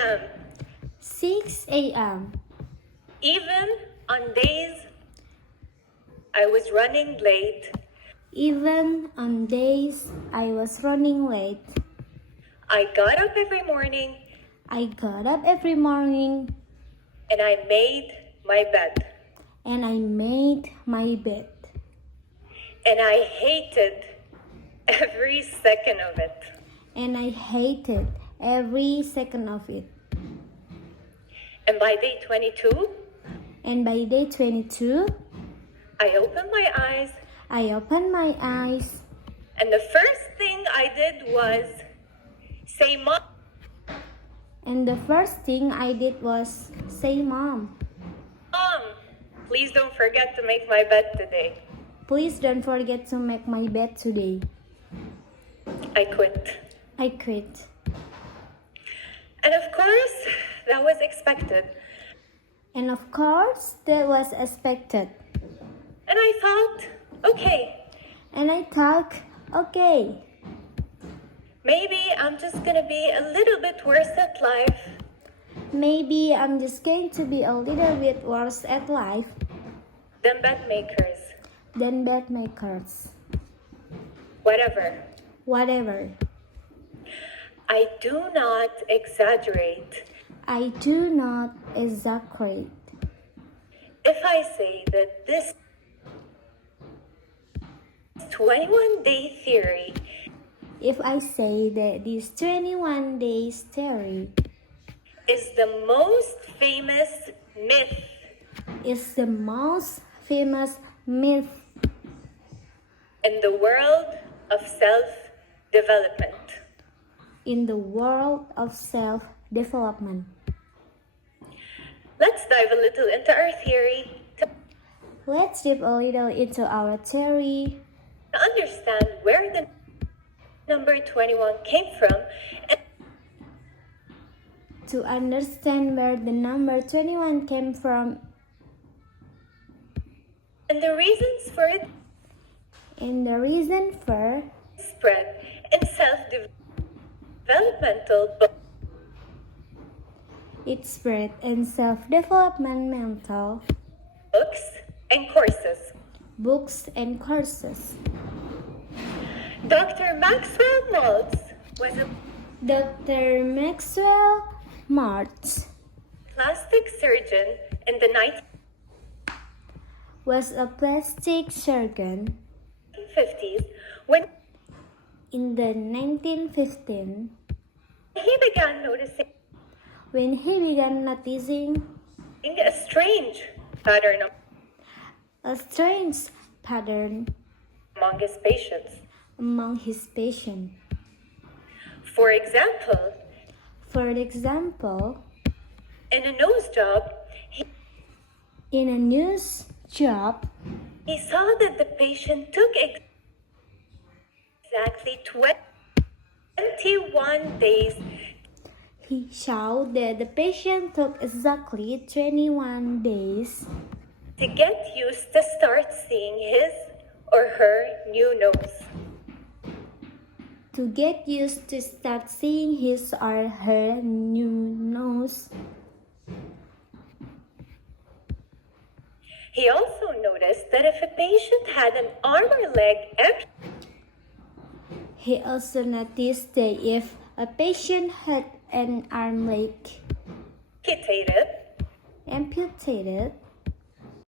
a.m. 6 a.m. Even on days I was running late, Even on days I was running late, I got up every morning I got up every morning and I made my bed. and I made my bed. And I hated every second of it. And I hated every second of it. And by day 22, And by day 22, I opened my eyes, I opened my eyes, and the first thing I did was say, Mom, and the first thing I did was say, Mom, please don't forget to make my bed today. please don't forget to make my bed today. I quit. I quit. And of course, that was expected. And of course, that was expected. And I thought, okay, And I thought, okay, maybe I'm just gonna be a little bit worse at life. maybe I'm just going to be a little bit worse at life Than bed makers. than bed makers. Whatever. Whatever. I do not exaggerate I do not exaggerate if I say that this 21-day theory if I say that this 21 days theory is the most famous myth is the most famous myth in the world of self-development. in the world of self-development. Let's dive a little into our theory to Let's dip a little into our theory understand where the number 21 came from and to understand where the number 21 came from the reasons for it and the reason for spread in self-developmental its spread in self-developmental books and courses. books and courses. Dr. Maxwell Maltz was a Dr. Maxwell Maltz plastic surgeon in the was a plastic surgeon 1950s when in the 1915 he began noticing when he began noticing a strange pattern a strange pattern among his patients. among his patients. For example, in a nose job, in a news job, he saw that the patient took exactly 21 days he saw that the patient took exactly 21 days to get used to start seeing his or her new nose. to get used to start seeing his or her new nose. He also noticed that if a patient had an arm or leg He also noticed that if a patient had an arm leg amputated, amputated,